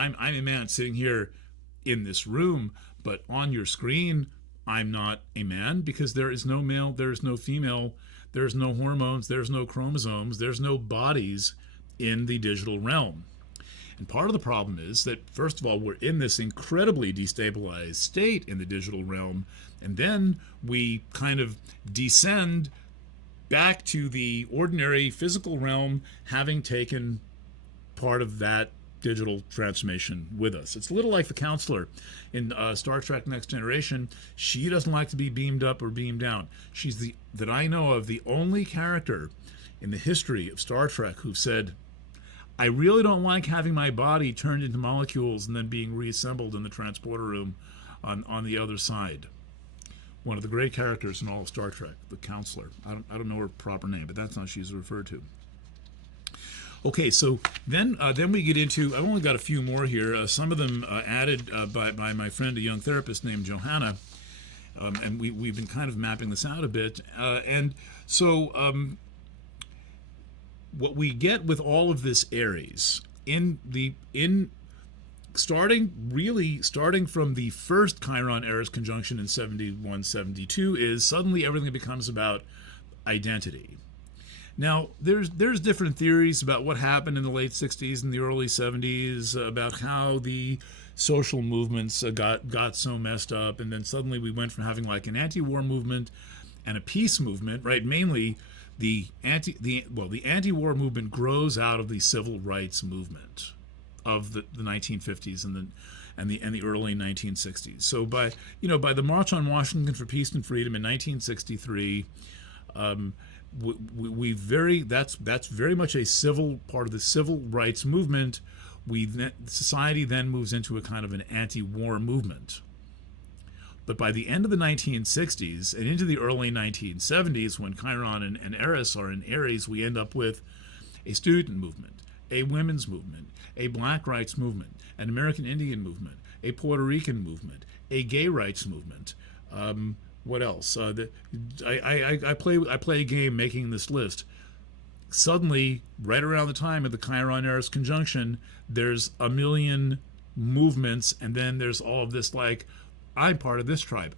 I'm a man sitting here in this room, but on your screen, I'm not a man because there is no male, there's no female, there's no hormones, there's no chromosomes, there's no bodies in the digital realm. And part of the problem is that, first of all, we're in this incredibly destabilized state in the digital realm, and then we kind of descend back to the ordinary physical realm, having taken part of that digital transformation with us. It's a little like the counselor in Star Trek Next Generation. She doesn't like to be beamed up or beamed down. She's the, that I know of, the only character in the history of Star Trek who said, I really don't like having my body turned into molecules and then being reassembled in the transporter room on the other side. One of the great characters in all of Star Trek, the counselor. I don't know her proper name, but that's how she's referred to. Okay, so then we get into, I've only got a few more here, some of them added by my friend, a young therapist named Johanna, and we've been kind of mapping this out a bit. And so what we get with all of this Aries, starting from the first Chiron-Eris conjunction in 71-72, is suddenly everything becomes about identity. Now, there's different theories about what happened in the late 60s and the early 70s, about how the social movements got so messed up, and then suddenly we went from having like an anti-war movement and a peace movement, right? Mainly the anti-war movement grows out of the civil rights movement of the 1950s and the early 1960s. So by the March on Washington for Peace and Freedom in 1963, that's very much a civil part of the civil rights movement. Society then moves into a kind of an anti-war movement. But by the end of the 1960s and into the early 1970s, when Chiron and Eris are in Aries, we end up with a student movement, a women's movement, a black rights movement, an American Indian movement, a Puerto Rican movement, a gay rights movement. What else? I play a game making this list. Suddenly, right around the time of the Chiron-Eris conjunction, there's a million movements, and then there's all of this like, I'm part of this tribe.